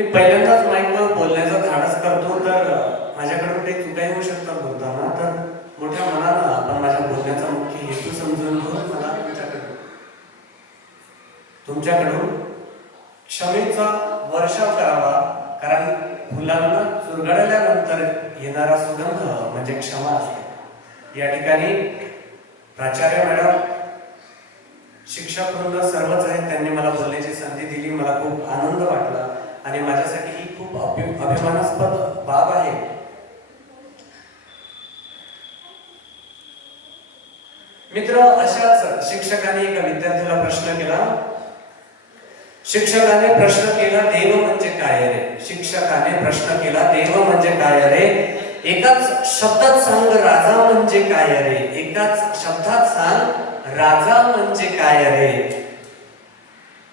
मी पहिल्यांदाच माईकवर बोलण्याचा धाडस करतो, तर माझ्याकडून काही चुकाही होऊ शकतात बोलताना, तर मोठ्या मनानं आपण माझ्या बोलण्याचा मुख्य हेतू समजून घेऊन मला तुमच्याकडून क्षमेचा वर्षाव करावा, कारण फुलांना चुरगळल्यानंतर येणारा सुगंध म्हणजे क्षमा असते। या ठिकाणी प्राचार्य मॅडम, शिक्षक वृंद सर्वच आहेत, त्यांनी मला बोलण्याची संधी दिली, मला खूप आनंद वाटला आणि माझ्यासाठी ही खूप अभिमानास्पद बाब आहे। मित्र, अशाच शिक्षकाने एका विद्यार्थ्याला प्रश्न केला। शिक्षकाने प्रश्न केला, देव म्हणजे काय रे? शिक्षकाने प्रश्न केला, देव म्हणजे काय रे? एकाच शब्दात सांग, राजा म्हणजे काय रे? एकाच शब्दात सांग, राजा म्हणजे काय रे?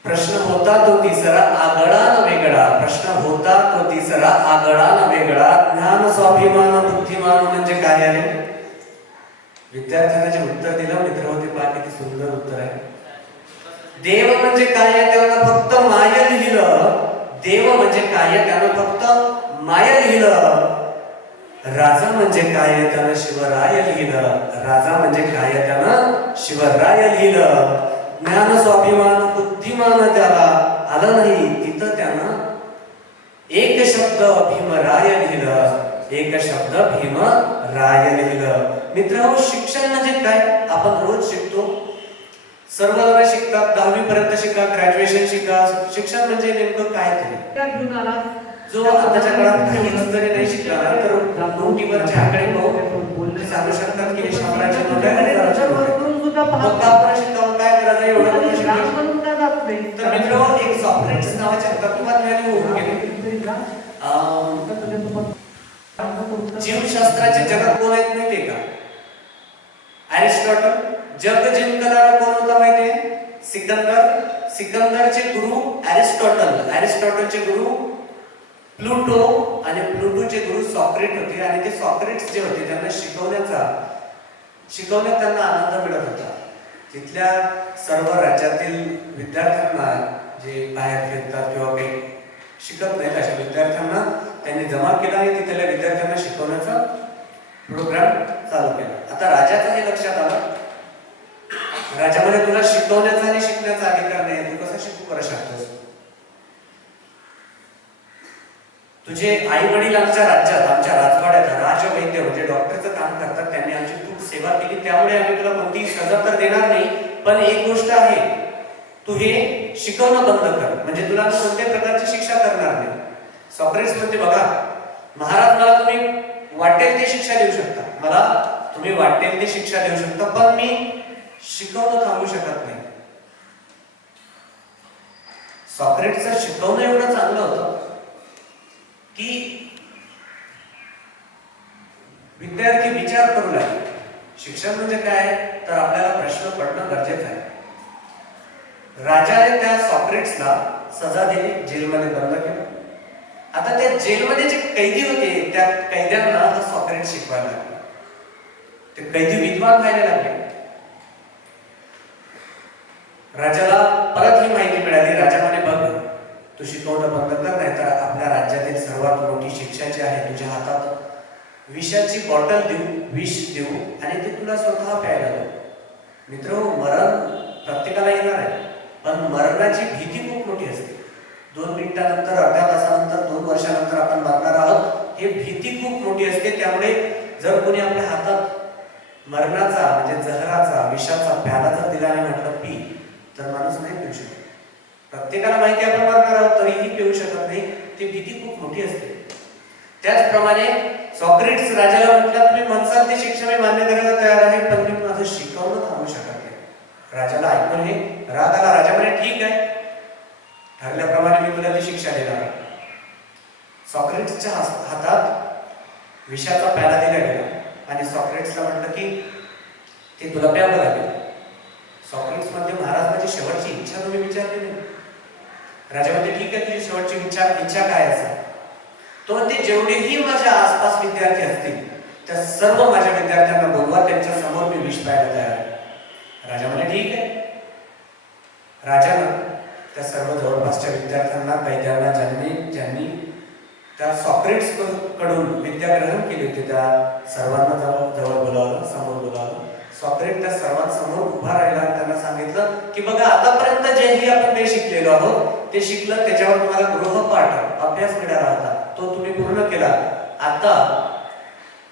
प्रश्न होता तो तिसरा, आगळा न वेगळा। प्रश्न होता तो तिसरा, आगळा न वेगळा। ज्ञान स्वाभिमान बुद्धिमान म्हणजे काय रे? विद्यार्थ्याने जे उत्तर दिलं मित्र, ते पहा किती सुंदर उत्तर आहे। देव म्हणजे काय, त्यानं फक्त माया लिहिलं। देव म्हणजे काय, त्यानं फक्त माया लिहिलं। राजा म्हणजे काय, त्यानं शिवराय लिहिलं। राजा म्हणजे काय, त्यानं शिवराय लिहिलं। ज्ञान स्वाभिमान बुद्धिमान त्याला आलं नाही, तिथं त्यानं एक शब्द भीमराय लिहिलं। एक शब्द भीमराय लिहिलं। मित्र, शिक्षण म्हणजे काय? आपण रोज शिकतो, सर्वजण शिकतात, 10वी पर्यंत शिका, ग्रॅज्युएशन शिका। शिक्षण म्हणजे नेमकं काय तरी जो आताच्या काळात काहीच जरी नाही शिकला तर नोटीवरचे आकडे पाहून सांगू शकतात की साम्राज्य काय करायचं एवढं तर मित्र, एक सॉक्रेटिस नावाच्या तत्त्वज्ञानी होऊन गेले। जीवशास्त्राचे जनक कोण आहेत माहितीये का? अरिस्टॉटल। जग जिंकणारा कोण होता माहितीये? सिकंदर। सिकंदरचे गुरु अरिस्टॉटल, अरिस्टॉटलचे गुरु प्लूटो आणि प्लूटोचे गुरु सॉक्रेट होते। आणि ते सॉक्रेट्स जे होते त्यांना शिकवण्यात त्यांना आनंद मिळत होता। तिथल्या सर्व राज्यातील विद्यार्थ्यांना जे बाहेर फिरतात किंवा काही शिकत नाहीत अशा विद्यार्थ्यांना त्यांनी जमा केला आणि तिथल्या विद्यार्थ्यांना शिकवण्याचा प्रोग्राम चालू केला। आता राजाचं हे लक्षात आलं, राजामध्ये तुला शिकवण्याचा आणि शिकण्याचा अधिकार नाही, तू कसं शिकू करू शकतोस? तुझे आई वडील आमच्या राज्यात, आमच्या राजवाड्यात राजवैद्य म्हणजे डॉक्टरचं काम करतात, त्यांनी आमची खूप सेवा केली, त्यामुळे आम्ही तुला कोणतीही सजा तर देणार नाही, पण एक गोष्ट आहे, तू हे शिकवणं बंद कर, म्हणजे तुला कोणत्याही प्रकारची शिक्षा करणार नाही। सॉक्रेटिस म्हणते, बघा महाराज, मला तुम्ही वाटेल ते शिक्षा देऊ शकता, मला तुम्ही वाटेल ते शिक्षा देऊ शकता, पण मी शिकवणं थांबवू शकत नाही। सॉक्रेटिसचं शिकवणं एवढं चांगलं होतं की विद्यार्थी विचार करू लागले। शिक्षण म्हणजे काय, तर आपल्याला प्रश्न पडणं गरजेचं आहे। राजाने त्या सॉक्रेटिसला सजा दिली, जेलमध्ये बंद केलं। आता त्या जेलमध्ये जे कैदी होते त्या कैद्यांना हा सॉक्रेटिस शिकवायला लागला। ते कैदी विद्वान व्हायला लागले। राजाला परत ही माहिती मिळाली, राजा म्हणे, बघ तू शिकवणं बंद कर, नाही तर आपल्या राज्यातील सर्वात मोठी शिक्षा जी आहे, तुझ्या हातात विषाची बॉटल देऊ, विष देऊ आणि ते तुला स्वतः प्यायला देऊ। मित्र, मरण प्रत्येकाला येणार आहे, पण मरणाची भीती खूप मोठी असते। 2 मिनिटानंतर, अर्ध्या तासानंतर, 2 वर्षानंतर आपण मरणार आहोत, ही भीती खूप मोठी असते। त्यामुळे जर कोणी आपल्या हातात मरणाचा म्हणजे जहराचा, विषाचा प्याला जर दिला आणि म्हटलं पी, तर माणूस नाही पिऊ शकत। प्रत्येकाला माहिती आपण मरणार आहोत, तरीही पिऊ शकत नाही, ती भीती खूप मोठी असते। त्याचप्रमाणे सॉक्रेटिस राजाला म्हटलं, तुम्ही म्हणसाल ती शिक्षा मी मान्य करायला तयार आहे, पण मी माझं शिकवणं थांबवू शकत नाही। राजाला ऐकून हे राग आला। राजा म्हणे, ठीक आहे, ठरल्याप्रमाणे मी तुला ती शिक्षा देणार। सॉक्रेटिसच्या हातात विषाचा प्याला दिला गेला आणि सॉक्रेटिसला म्हटलं की ते तुला प्यावं लागेल। सॉक्रेटिस मध्ये, महाराज माझी शेवटची इच्छा तुम्ही विचारली नाही। राजा म्हणते, ठीक आहे, तुझी शेवटची इच्छा काय असेल? तो म्हणते, जेवढेही माझ्या आसपास विद्यार्थी असतील त्या सर्व माझ्या विद्यार्थ्यांना बोलवा, त्यांच्या समोर मी विष प्यायला तयार आहे। राजा म्हणे, ठीक आहे। राजानं त्या सर्व जवळपासच्या विद्यार्थ्यांना, कैद्यांना, ज्यांनी त्या सॉक्रेट्स कडून विद्या ग्रहण केली होती, त्या सर्वांना जवळ बोलावलं, समोर बोलावलं. सॉक्रेट त्या सर्वांसमोर उभा राहिला आणि त्यांना सांगितलं की बघा, आतापर्यंत जेही आपण काही शिकलेलो आहोत ते शिकलं, त्याच्यावर तुम्हाला गृहपाठ अभ्यास मिळाला होता, तो तुम्ही पूर्ण केला. आता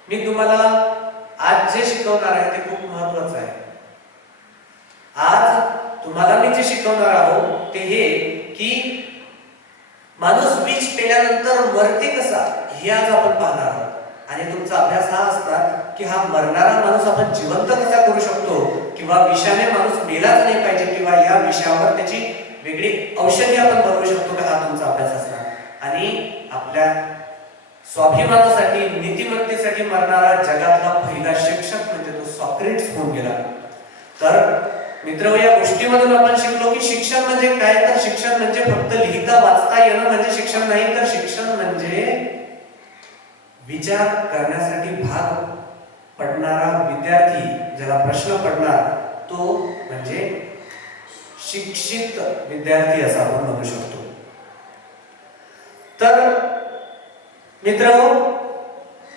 मी तुम्हाला आज जे शिकवणार आहे ते खूप महत्वाचं आहे. आज तुम्हाला मी जे शिकवणार आहोत ते हे की माणूस विष पेल्यानंतर मरते कसा, हे आज आपण पाहणार आहोत. आणि तुमचा अभ्यास हा असणार की हा मरणारा माणूस आपण जिवंत कसा करू शकतो, किंवा विषाने माणूस मेलाच नाही पाहिजे, किंवा या विषयावर त्याची वेगळी औषधी आपण बनवू शकतो का, हा तुमचा अभ्यास असणार. आणि आपल्या स्वाभिमानासाठी, नीतिमत्तेसाठी मरणारा जगातला पहिला शिक्षक म्हणजे तो सॉक्रेट्स होऊन गेला. तर मित्र, या गोष्टीमधून आपण शिकलो की शिक्षण म्हणजे काय. तर शिक्षण म्हणजे फक्त लिहिता वाचता येणं म्हणजे शिक्षण नाही, तर शिक्षण म्हणजे विचार करण्यासाठी भाग पडणारा विद्यार्थी, ज्याला प्रश्न पडणार, तो म्हणजे शिक्षित विद्यार्थी असं आपण म्हणू शकतो. तर मित्र,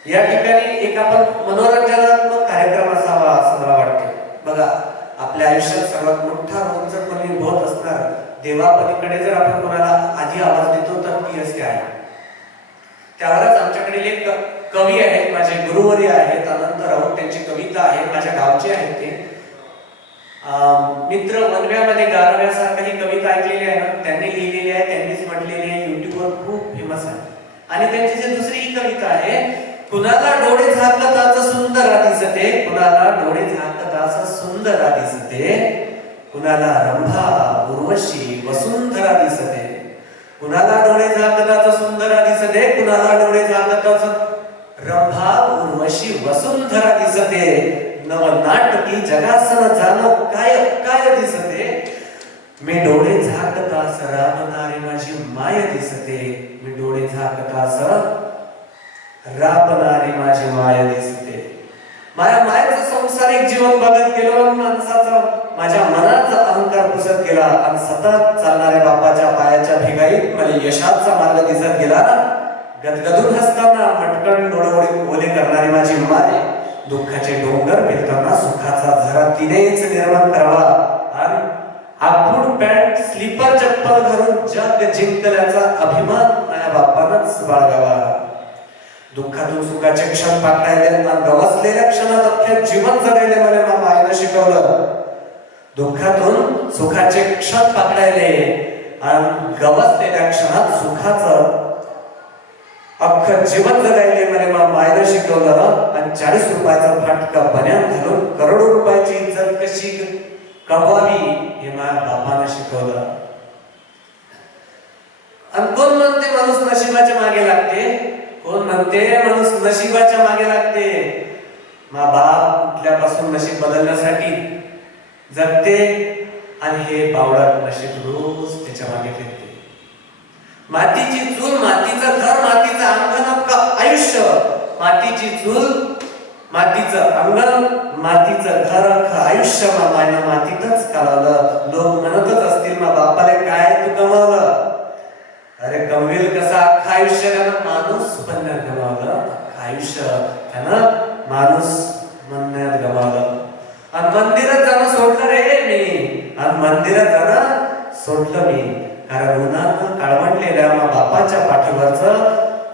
या ठिकाणी एक आपण मनोरंजनात्मक कार्यक्रम असावा असं मला वाटते. बघा, आपल्या आयुष्यात सर्वात मोठा रोग जर कोणी होत असणार, देवापलीकडे जर आपण कोणाला आधी आवाज देतो तर ती असते आहे. त्यावरच आमच्याकडे एक कवी आहेत, माझे गुरुवर्य आहेत अनंत राऊत, त्यांची कविता आहे, माझ्या गावचे आहेत ते. मित्र वनव्यामध्ये गारव्यासारखी ही कविता ऐकलेली आहे ना, त्यांनी लिहिलेली आहे, त्यांनीच म्हटलेली आहे, युट्यूबवर खूप फेमस आहे. आणि त्यांची जी दुसरी ही कविता आहे, कुणाला डोळे झाकताच सुंदर दिसते, कुणाला डोळे झाकताच सुंदर दिसते, कुणाला रंभा उर्वशी वसुंधरा दिसते, कुणाला डोळे झाकताच सुंदर दिसते, कुणाला डोळे झाकताच रंभा उर्वशी वसुंधरा दिसते, नवनाटकी जगासन जाणो काय काय दिसते, मी डोळे झाकतास राबणारी माझी माय दिसते, मी डोळे झाकतास राबणारी माझी माय दिसते. माझ्या मायेचं संसारिक जीवन बघत गेलो, माणसाचा माझ्या मनाचा अहंकार पुसत गेला, आणि सतत चालणाऱ्या बापाच्या पायाच्या भिगाईत मला यशाचा मार्ग दिसत गेला. गदगदून हसताना मटकन डोळे ओले करणारी माझी माय, दुःखाचे डोंगर पेलताना सुखाचा झरा तिनेच निर्माण करावा, आणि आखूड पॅन्ट स्लीपर चप्पल घालून जग जिंकल्याचा अभिमान माझ्या बापानंच बाळगावा. दुःखातून सुखाचे क्षण पाठायले, गवसलेल्या क्षणात अख्ख्या जीवन जगायले मला मायनं शिकवलं. दुःखातून सुखाचे क्षण पकडायले आणि गवसलेल्या क्षणात सुखाचं अख्खं जीवन जगायले मला मायनं शिकवलं. आणि 40 रुपयाचा फाटका बन्यान घालून करोडो रुपयाची इज्जत कशी कमवावी हे माझ्या बापानं शिकवलं. आणि कोण म्हणते माणूस नशिबाच्या मागे लागते, कोण म्हणते माणूस नशिबाच्या मागे लागते. मा बाप उठल्यापासून नशीब बदलण्यासाठी जगते, आणि हे बावळट नशीब रोज त्याच्या मागे फिरते. मातीची चूल, मातीचं घर, मातीचं अंगण, अख्खं आयुष्य मातीची चूल, मातीचं अंगण, मातीचं घर, अख्खं आयुष्य मायनं मातीतच काढलं. लोक म्हणतच असतील मा बापाले काय तू कमावलं. अरे कमवेल कसा, अख्खं आयुष्य त्यानं माणूस बनण्यात गमावलं, आयुष्य त्यानं माणूस म्हणण्यात गमावलं. आणि मंदिरात जाणं सोडलं रे मी, आणि मंदिरात जाणं सोडलं मी, कारण उन्हानं काळवंडलेल्या मा बापाच्या पाठीवरच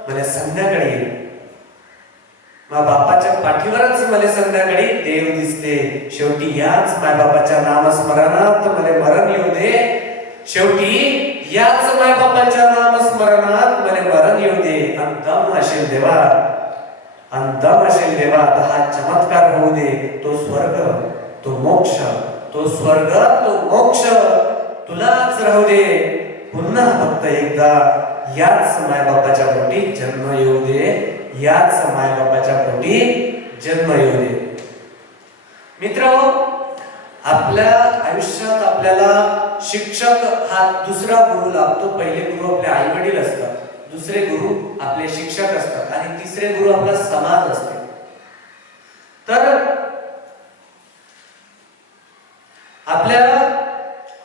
मला संध्याकाळी, मा बापाच्या पाठीवरच मला संध्याकाळी देव दिसते. शेवटी याच मायबापाच्या नामस्मरणात मला मरण येऊ दे, शेवटी याच मायबापाच्या नामस्मरणात मला मरण येऊ दे. आणि दम असेल देवा, आणि दम असेल देवा, हा चमत्कार होऊ दे. तो स्वर्ग, तो मोक्ष, तो स्वर्ग, तो मोक्ष तुलाच राहू दे. पुन्हा फक्त एकदा याच मायबापाच्या पोटी जन्म येऊ दे, याच मायबापाच्या पोटी जन्म येऊ दे. मित्रांनो, आपल्या आयुष्यात आपल्याला शिक्षक हा दुसरा गुरु लागतो. पहिले गुरु आपले आई वडील असतात, दुसरे गुरु आपले शिक्षक असतात, आणि तिसरे गुरु आपला समाज असते. तर आपल्या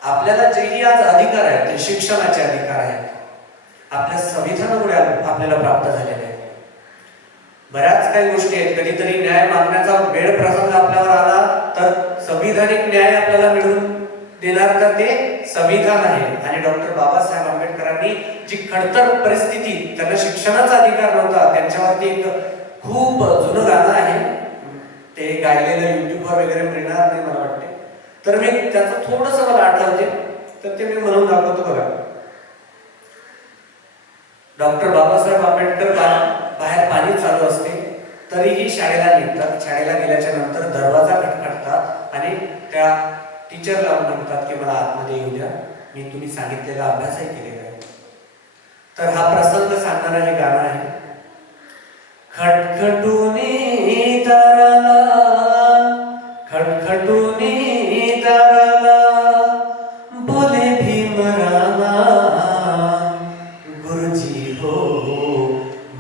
आपल्याला जेही आज अधिकार आहेत ते शिक्षणाचे अधिकार आहेत, आपल्या संविधानामुळे आपल्याला प्राप्त झालेले आहेत. बऱ्याच काही गोष्टी आहेत. कधीतरी न्याय मागण्याचा वेळ प्रसंग आपल्यावर आला तर संविधानिक न्याय आपल्याला मिळवून देणार तर ते संविधान आहे. आणि डॉक्टर बाबासाहेब आंबेडकरांनी जी खडतर परिस्थिती, त्यांना शिक्षणाचा अधिकार नव्हता, त्यांच्यावरती एक खूप जुनं गाणं आहे, ते गायलेलं युट्यूबवर वगैरे मिळणार नाही मला वाटते, तर मी त्याचं थोडस मला आठवते, तर ते मी म्हणून दाखवतो बघा. डॉक्टर बाबासाहेब आंबेडकर बाहेर पाणी चालू असते तरीही शाळेला निघतात. शाळेला गेल्याच्या नंतर दरवाजा खटखटतात आणि त्या टीचरला म्हणतात की मला आतमध्ये येऊ द्या, मी तुम्ही सांगितलेला अभ्यासही केलेला आहे. तर हा प्रसंग सांगणारा हे गाणं आहे. खटखटूनी दाराला, खटखटूनी दाराला बोले भीमरावा, गुरुजी हो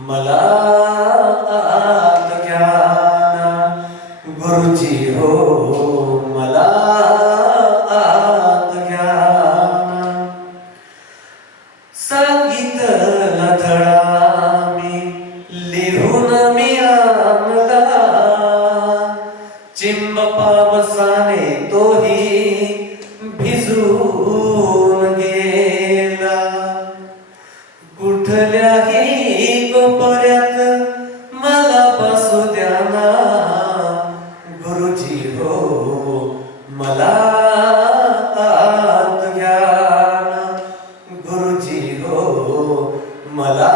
मला आत घ्या ना, गुरुजी हो मला आत घ्या ना. सांगितला धडा मी लिहून मी आणला, चिंब पावसाने तोही भिजून गेला. कुठल्याही कोपऱ्यात मला बसू द्या ना, गुरुजी हो मला आत घ्या ना, गुरुजी हो मला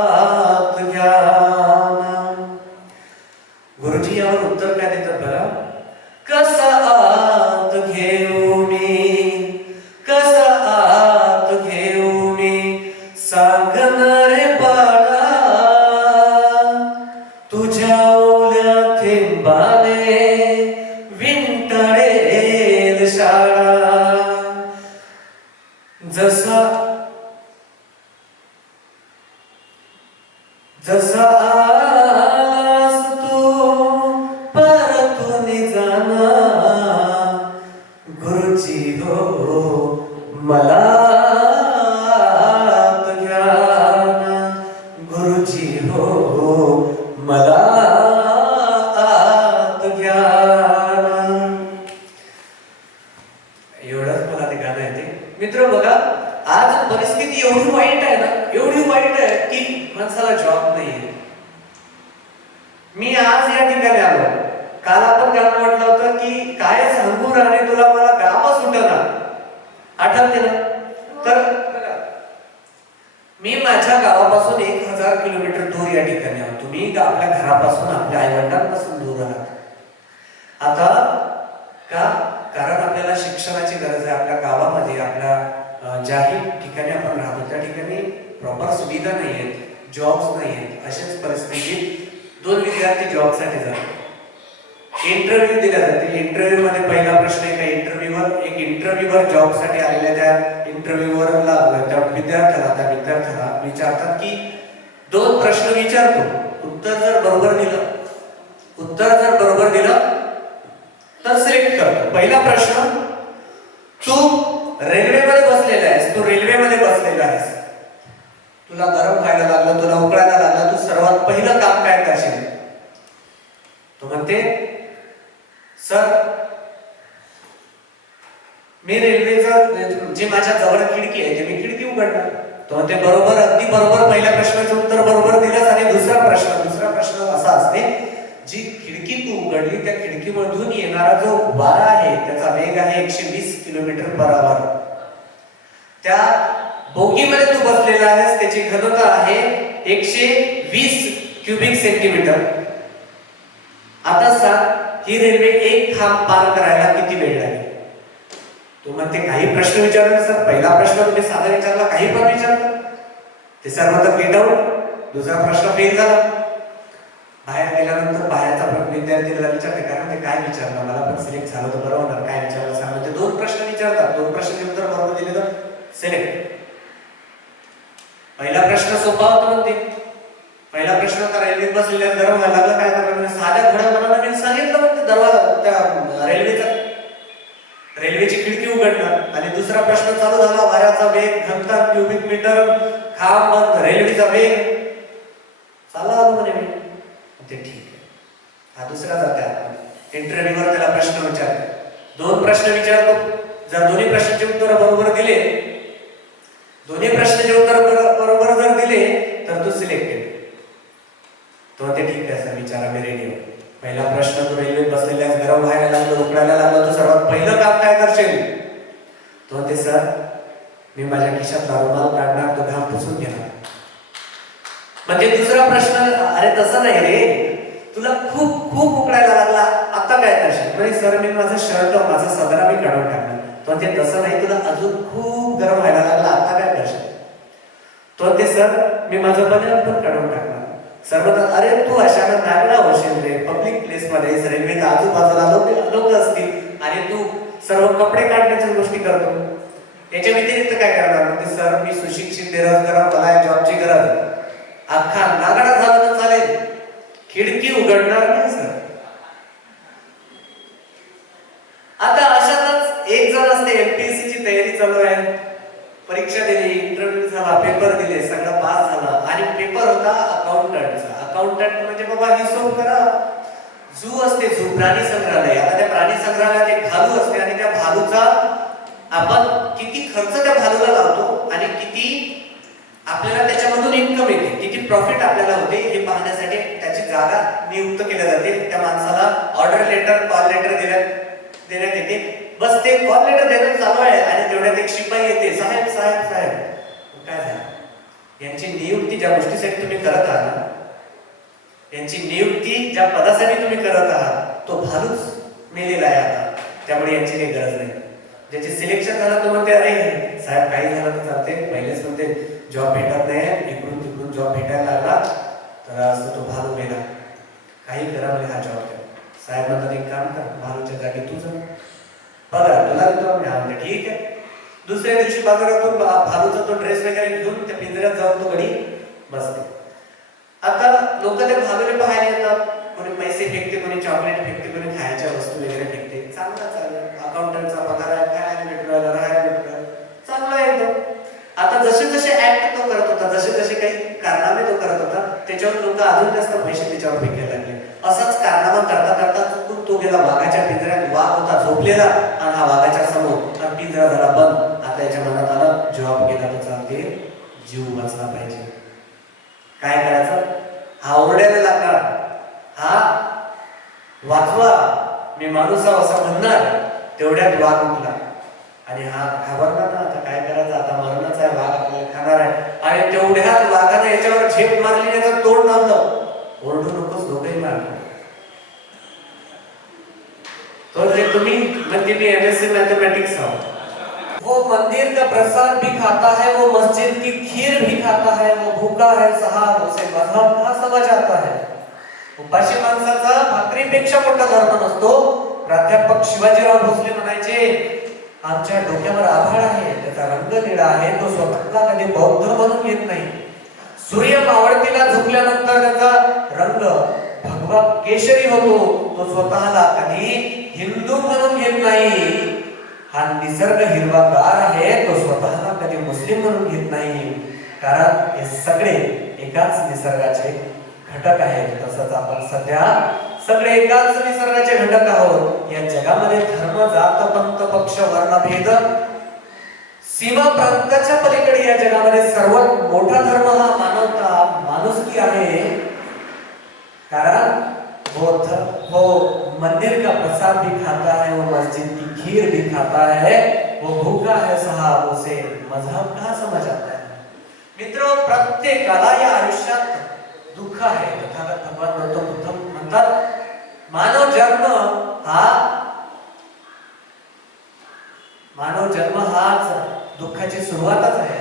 आत घ्या ना. गुरुजी यावर उत्तर काय देतात बघा. कसा आत घेऊ मी, कसा आत घेऊ मी, सांगणारे बाळा, तुझ्या ओल्या थेंबाने विंटाळेल शाळा. जसा जसा आलास तू परतून जाणार, गुरुजी हो मला आत घ्या ना, गुरुजी हो मला आत घ्या ना. एवढंच मला ते गाणं येते. मित्र बघा, आज परिस्थिती एवढी वाईट आहे ना, एवढी वाईट आहे की माणसाला जॉब नाहीये. मी आज या ठिकाणी आलो, काल आपण गाणं म्हटलं होतं की काय सांगू राणे तुला मला गाव सुटना, आठवते ना. तर मी माझ्या गावापासून 1000 किलोमीटर दूर या ठिकाणी आहोत. तुम्ही आपल्या घरापासून, आपल्या आईवडिलांपासून दूर आहात. आता का? कारण आपल्याला शिक्षणाची गरज आहे. आपल्या गावामध्ये, आपल्या ज्याही ठिकाणी आपण राहतो त्या ठिकाणी प्रॉपर सुविधा नाही आहेत, जॉब्स नाही आहेत. अशाच परिस्थितीत 2 विद्यार्थी जॉबसाठी जातात. इंटरव्ह्यू दिला जाते. इंटरव्ह्यू मध्ये पहिला प्रश्न एका इंटरव्ह्यूवर जॉबसाठी आलेल्या त्या इंटरव्ह्यूवरला त्या विद्यार्थ्याला विचारतात की 2 प्रश्न विचारतो, उत्तर जर बरोबर दिलं तर सिलेक्ट करतो. पहिला प्रश्न, तू रेल्वेमध्ये बसलेला आहेस, तुला गरम व्हायला लागलं, तुला उकळायला लागलं, तू सर्वात पहिलं काम काय करशील? तो म्हणते, सर मी रेल्वेचं जे माझ्या जवळ खिडकी आहे ते मी खिडकी उघडणार. तो म्हणते बरोबर, अगदी बरोबर, पहिल्या प्रश्नाचं उत्तर बरोबर दिलंस. आणि दुसरा प्रश्न असा असते, जी खिडकी तू उघडली त्या खिडकीमधून येणारा जो वारा आहे त्याचा वेग आहे 120 km/h. त्या बोगीमध्ये तू बसलेला आहेस, त्याची घनता आहे 120 क्युबिक सेंटीमीटर. आता सांग, ही रेल्वे एक खांब पार करायला किती वेळ लागेल? तू म्हणते काही प्रश्न विचारले सर, पहिला प्रश्न तुम्ही साधा विचारला, काही पण विचारलं, ते सर्व तर गेट आउट. दुसरा प्रश्न फेल झाला. बाहेर गेल्यानंतर बाहेरचा विद्यार्थीला विचारते, कारण ते काय विचारलं, मला पण सिलेक्ट झालं तर बरं होणार, काय विचारलं सांग. ते 2 प्रश्न विचारतात, 2 प्रश्नाचे उत्तर बरोबर दिले तर सिलेक्ट. पहिला प्रश्न सोपा होता म्हणते. पहिला प्रश्न तर रेल्वेत बसलेल्या गरम व्हायला लागलं, काय करायला? साध्या घोड्या मला मी सांगितलं म्हणते दरवाजा त्या रेल्वेचा. रेल्वेची खिडकी उघडणार आणि दुसरा प्रश्न चालू झाला, वाऱ्याचा वेग, घनता, क्युबिक मीटर, खांब बंद, रेल्वेचा वेग. चालला आलो म्हणे मी. ते ठीक आहे. हा दुसरा जाते इंटरव्ह्यूवर त्याला प्रश्न विचार, 2 प्रश्न विचारतो. जर दोन्ही प्रश्नाचे उत्तर बरोबर दिले, दोन्ही प्रश्नाचे उत्तर बरोबर जर दिले तर तू सिलेक्टेड. तो ते ठीक आहे सर, विचारा मी रेडी आहे. पहिला प्रश्न, तू रेल्वेत बसलेला आहेस, गरम व्हायला लागलं, उकडायला लागलं, तू सर्वात पहिलं काम काय करशील? तो ते सर, मी माझ्या खिशातला रुमाल काढणार, तो घाम पुसून घेणार. म्हणजे दुसरा प्रश्न, अरे तसं नाही रे, तुला खूप खूप उकडायला लागला, आता काय करशील? म्हणजे सर, मी माझं शर्ट, माझा सदरा मी काढून टाकणार. तो ते तसं नाही, तुला अजून खूप गरम व्हायला लागला, आता काय करशील? तो ते सर, मी माझं बनियान पण काढून टाकणार. सर म्हणतात, अरे तू अशाला नागडा होशील रे, पब्लिक प्लेस मध्ये, रेल्वेत आजूबाजूला लोक असतील आणि तू सर्व कपडे काढण्याच्या गोष्टी करतो. याच्या व्यतिरिक्त काय करणार? ते सर, मी सुशिक्षित बेरोजगार, मला या जॉबची गरज आहे. अख्खा नागडा झाला तर चालेल, खिडकी उघडणार नाही सर. आता अशातच एक जण असते, एमपीएससी ची तयारी चालू आहे, परीक्षा दिली, इंटरव्ह्यू झाला, पेपर दिले, सगळं पास झालं आणि पेपर होता अकाउंटंटचा. अकाउंटंट म्हणजे बाबा हिशोब करा. झू असते, झू प्राणी संग्रहालय. आता त्या प्राणी संग्रहालयात एक भालू असते आणि त्या भालूचा आपण किती खर्च त्या भालूला लावतो आणि किती आपल्याला त्याच्यामधून इन्कम येते, किती प्रॉफिट आपल्याला होते हे पाहण्यासाठी त्याची जागा नियुक्त केली जाते. त्या माणसाला ऑर्डर लेटर, कॉल लेटर देण्यात येते. बस ते कॉल लेटर देणं चालू आहे आणि तेवढ्यात एक शिपाई येते, साहेब साहेब साहेब. काय झालं? यांची नियुक्ती ज्या गोष्टीसाठी तुम्ही करत आहात, यांची नियुक्ती ज्या पदासाठी तुम्ही करत आहात, तो भालूच मेलेला आहे आता, त्यामुळे यांची काही गरज नाही. ज्याचे सिलेक्शन झालं तो म्हणते, अरे साहेब काही झालं तर चालते, पहिलेच म्हणते जॉब भेटत नाही, इकडून तिकडून जॉब भेटायला लागला तर असं तो भालू मेला, काही करा म्हणजे हा जॉब. साहेब म्हणतात, एक काम कर, भालूच्या जागी तू जा, बघा तुला देतो आम्ही. हा म्हणजे ठीक आहे. दुसऱ्या दिवशी बाजारातून भालूचा तो ड्रेस वगैरे घेऊन त्या पिंजऱ्यात जाऊन तो घडी बसते. आता लोक त्या भालूला पाहायला येतात, कोणी पैसे फेकते, कोणी चॉकलेट फेकते, कोणी खायच्या वस्तू वगैरे फेकते. चांगला चाललं, अकाउंटंटचा पगार आहे, खायला भेटू राहिला, राहायला भेटू राहिला, चांगला आहे एकदम. आता जसे जसे ऍक्ट तो करत होता, जसे जसे काही कारनामे तो करत होता, त्याच्यावर लोक अजून जास्त पैसे त्याच्यावर फेकायला लागले. असाच कारनामा करता करता चुकून तो गेला वाघाच्या पिंजऱ्यात. वाघ होता झोपलेला आणि हा वाघाच्या समोर, आणि पिंजरा झाला बंद. आता याच्या मनात आलं, जॉब गेला तर चालते, जीव वाचला पाहिजे. काय करायचं? हा ओरडायला लागला, हा वाचवा, मी माणूस असं म्हणणार. तेवढ्यात वाघ उठला आणि हा घाबरला ना, आता काय करायचं, आता मरणच आहे, वाघ आपल्याला खाणार आहे. आणि तेवढ्यात वाघाने याच्यावर झेप मारली, त्याचं तोंड दाबलं. ओरडू नकोस, धोकही मारलं. तो जे तुम्ही म्हणजे मी एमएससी मैथमेटिक्स हूं, वो मंदिर का प्रसाद भी खाता है, वो मस्जिद की खीर भी खाता है, वो भूखा है साहब, उसे मजहब कहाँ समझ आता है. उपाशी माणसाचा भाकरीपेक्षा मोठा धर्म नसतो. प्राध्यापक शिवाजीराव भोसले म्हणायचे, आमच्या डोक्यावर आभाळ आहे, त्याचा रंग निळा आहे, तो स्वतःला कधी बौद्ध म्हणून घेत नाही. सूर्य मावळतीला झुकल्यानंतर त्याचा रंग भगवा केशरी होतो, तो स्वतःला कधी हिंदू म्हणून घेत नाही. हा निसर्ग हिरवागार आहे, तो स्वतःला कधी मुस्लिम म्हणून घेत नाही. कारण हे सगळे एकाच निसर्गाचे घटक आहेत. तसंच आपण सध्या सगळे एकाच निसर्गाचे घटक आहोत. या जगामध्ये धर्म, जात, पंथ, पक्ष, वर्णभेद, सीमा प्रांताच्या पलीकडे या जगामध्ये सर्वात मोठा धर्म हा मानवता, माणुसकी आहे. कारण वो मंदिर का प्रसाद भी खाता है, वो मस्जिद की खीर भी खाता है, वो भूखा है साहब, उसे मजहब कहाँ समझ आता है. मित्र, प्रत्येकाला या आयुष्यात दुःख आहे. तथागत भगवान गौतम बुद्ध म्हणतात, मानव जन्म हाच दुःखाची सुरुवातच आहे.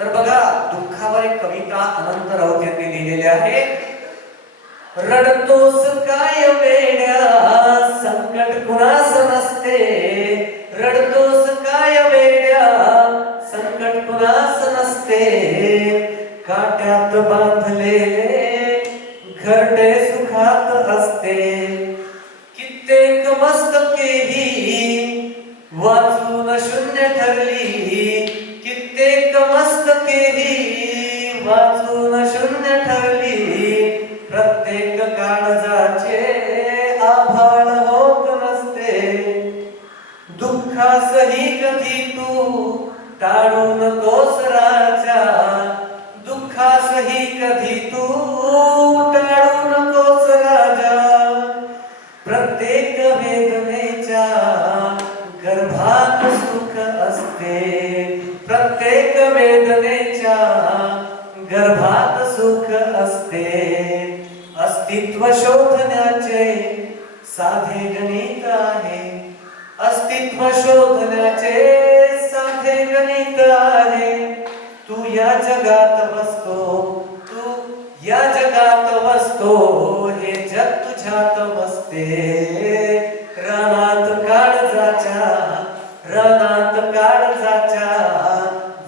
तर बघा, दुःखावर एक कविता अनंत राऊत यांनी लिहिलेली आहे. रडतोस काय वेड्या, संकट कुणास नसते, रडतोस काय वेड्या, संकट कुणास नसते, काट्यात बांधलेले घरटे सुखात असते, कित्येक मस्तकेही वाचून शून्य ठरली कित्येक मस्तकेही, वाचून शून्य ठरली प्रत्येक काळजाचे, आभाळ होत नसते दुःखासही कधी तू टाळू नकोस राजा, दुःखासही कधी तू टाळू नकोस राजा, प्रत्येक वेदनेच्या गर्भात सुख असते, प्रत्येक वेदनेच्या गर्भात सुख असते, अस्तित्व शोधण्याचे साधे गणित आहे, अस्तित्व शोधण्याचे साधे गणित आहे, तू या जगात बसतो, तू या जगात बसतो, हे जग तुझ्यात बसते, रणात काळजाच्या, रणात काळजाच्या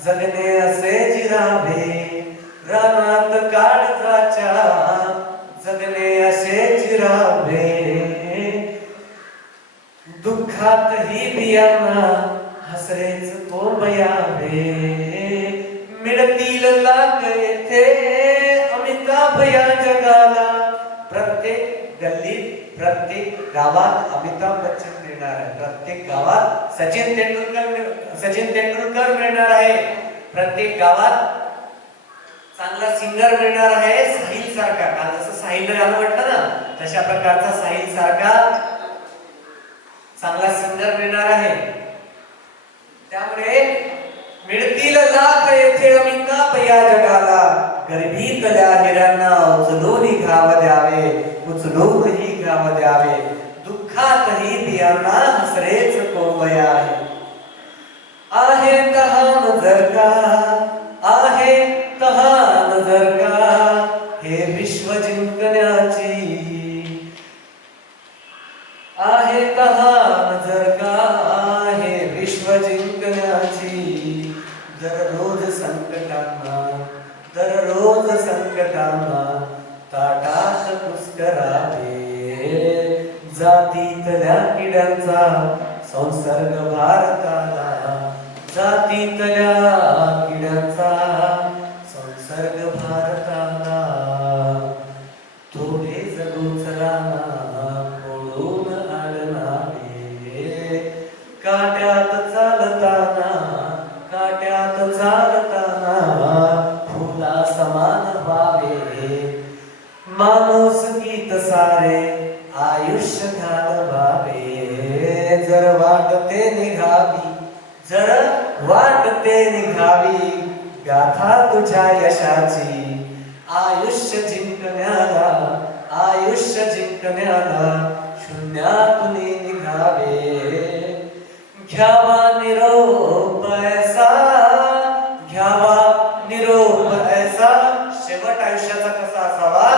जगणे असे जिरावे, रणात काळजाच्या जगणे असे जिरावे, दुःखातही बियांना हसरेच कोंबयावे, मिळतील लाख येथे अमिताभ या जगाला, प्रत्येक गल्लीत प्रत्येक गावात अमिताभ बच्चन मिळणार आहे, प्रत्येक गावात सचिन तेंडुलकर मिळणार आहे, प्रत्येक गावात चांगला सिंगर मिळणार आहे, साहिल सारखा, काल जसं साहिल गाणं म्हटलं ना तशा प्रकारचा साहिल सारखा चांगला सिंगर मिळणार आहे, त्यामुळे मिळतील लाख येथे अमिताभ या जगाला, गरिबीतल्या हिऱ्यांना उचलून घाव द्यावे, उचलून ही घाव द्यावे, दुःखातही बियांना हसरेच कोंबया आहे तहान जर का, आहे तहान जर का हे विश्व जिंकण्याची, आहे तहान जर का हे विश्व जिंकण्याची, दररोज संकटांना, दररोज संकटांना ताटात कुस्करावे, जातीतल्या किड्यांचा संसर्ग भारताला, जातीतल्या किड्यांचा संसर्ग भारताला, थोडे जगूच राना कोळून आडनावे, काट्यात चालताना, काट्यात चालताना फुला समान व्हावे, माणूस गीत सारे आयुष्य घालवावे, जर वाटते निघावी, जर वाटते निघावी गाथा तुझ्या यशाची, आयुष्य जिंकण्याला, आयुष्य जिंकण्याला शून्यातून निघावे, घ्यावा निरोप ऐसा, घ्यावा निरोप ऐसा, शेवट आयुष्याचा कसा असावा,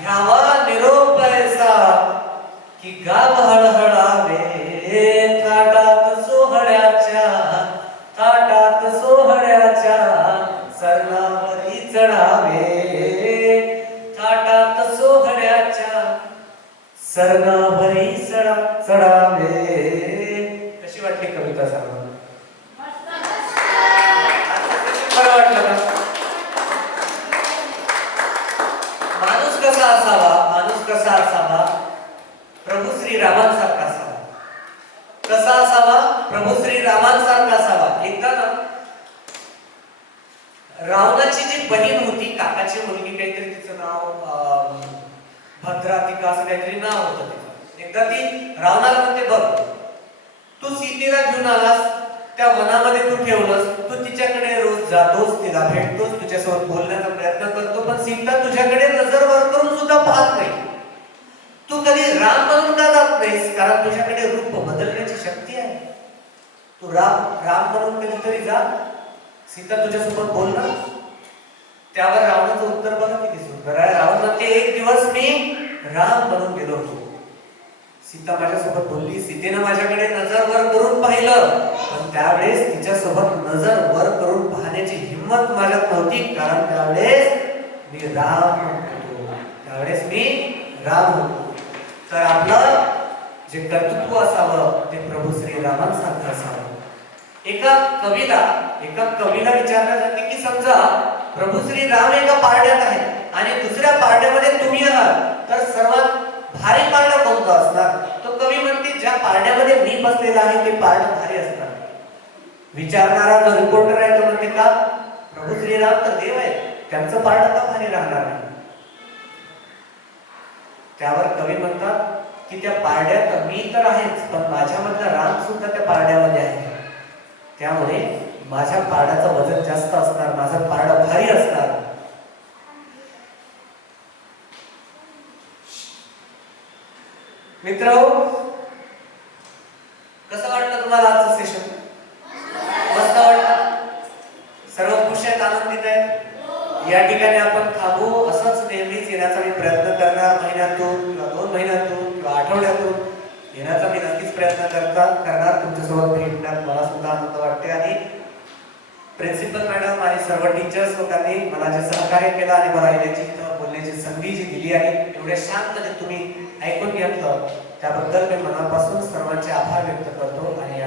घ्यावा निरोप ऐसा की गाव हळहळावे, थाटात सोहळ्याच्या, थाटात सोहळ्याच्या सरणावरी चढावे, थाटात सोहळ्याच्या सरणावरी चढावे. कशी वाटली कविता सांगा? बरं वाटलं का? माणूस कसा असावा, माणूस कसा असावा, प्रभू श्रीरामांसारखा असावा, कसा असावा, प्रभू श्रीरामांसारखा असावा. एकदा ना रावणाची जी बहीण होती, काकाची मुलगी, काहीतरी तिचं नाव भद्रातिका असं काहीतरी नाव होतं तिचं. एकदा ती रावणाला म्हणते, बघ तू सीतेला घेऊन आलास, त्या वनामध्ये तू ठेवलंस, तू तिच्याकडे रोज जातोस, तिला भेटतोस, तुझ्यासोबत बोलण्याचा प्रयत्न करतो, पण सीता तुझ्याकडे नजर वर करून सुद्धा पाहत नाही. तू कधी राम म्हणून का जात नाहीस? कारण तुझ्याकडे रूप बदलण्याची शक्ती आहे. तू राम म्हणून कधीतरी जा, सीता तुझ्यासोबत बोल ना. त्यावर रावणाचं उत्तर बघा किती सुंदर आहे. रावण म्हणते, एक दिवस मी राम बनून गेलो होतो, सीता माझ्यासोबत बोलली, सीतेनं माझ्याकडे नजर वर करून पाहिलं, पण त्यावेळेस तिच्यासोबत नजर वर करून पाहण्याची हिंमत माझ्यात नव्हती, कारण त्यावेळेस मी राम होतो, त्यावेळेस मी राम होतो. तर आपलं जे कर्तृत्व असावं ते प्रभू श्रीरामांसारखं असावं. एका कवीला विचारलं जाते की समजा प्रभू श्रीराम एका पारड्यात आहेत आणि दुसऱ्या पारड्यामध्ये तुम्ही आहात, तर सर्वात भारी पारडं कोणतं असणार? तो कवी म्हणते ज्या पारड्यामध्ये मी बसलेला आहे ते पारडं भारी असणार. विचारणारा जो रिपोर्टर आहे तो म्हणते का प्रभू श्रीराम तर देव आहे, त्यांचं पारडं का भारी राहणार नाही? त्यावर कवी म्हणतात की त्या पारड्यात मी तर आहेच, पण माझ्यामधला राम सुद्धा त्या पारड्यामध्ये आहे. त्यामुळे माझ्या पारड्याचं वजन जास्त असणार, माझं पारडं भारी असणार. मित्र, कसं वाटलं तुम्हाला आजचं सेशन? मस्त वाटलं? सर्व खुश आहेत, आनंदित आहेत? या ठिकाणी आपण थांबू. असंच नेहमीच येण्याचा मी प्रयत्न करणार. महिन्यातून किंवा 2 महिन्यातून किंवा आठवड्यातून येण्याचा मी नक्कीच प्रयत्न करणार. तुमच्यासोबत भेटण्यात मला सुद्धा आनंद वाटते. आणि प्रिन्सिपल मॅडम आणि सर्व टीचर्स लोकांनी मला जे सहकार्य केलं आणि मला येण्याची बोलण्याची संधी जी दिली आणि एवढ्या शांतपणे तुम्ही ऐकून घेतलं त्याबद्दल मी मनापासून सर्वांचे आभार व्यक्त करतो. आणि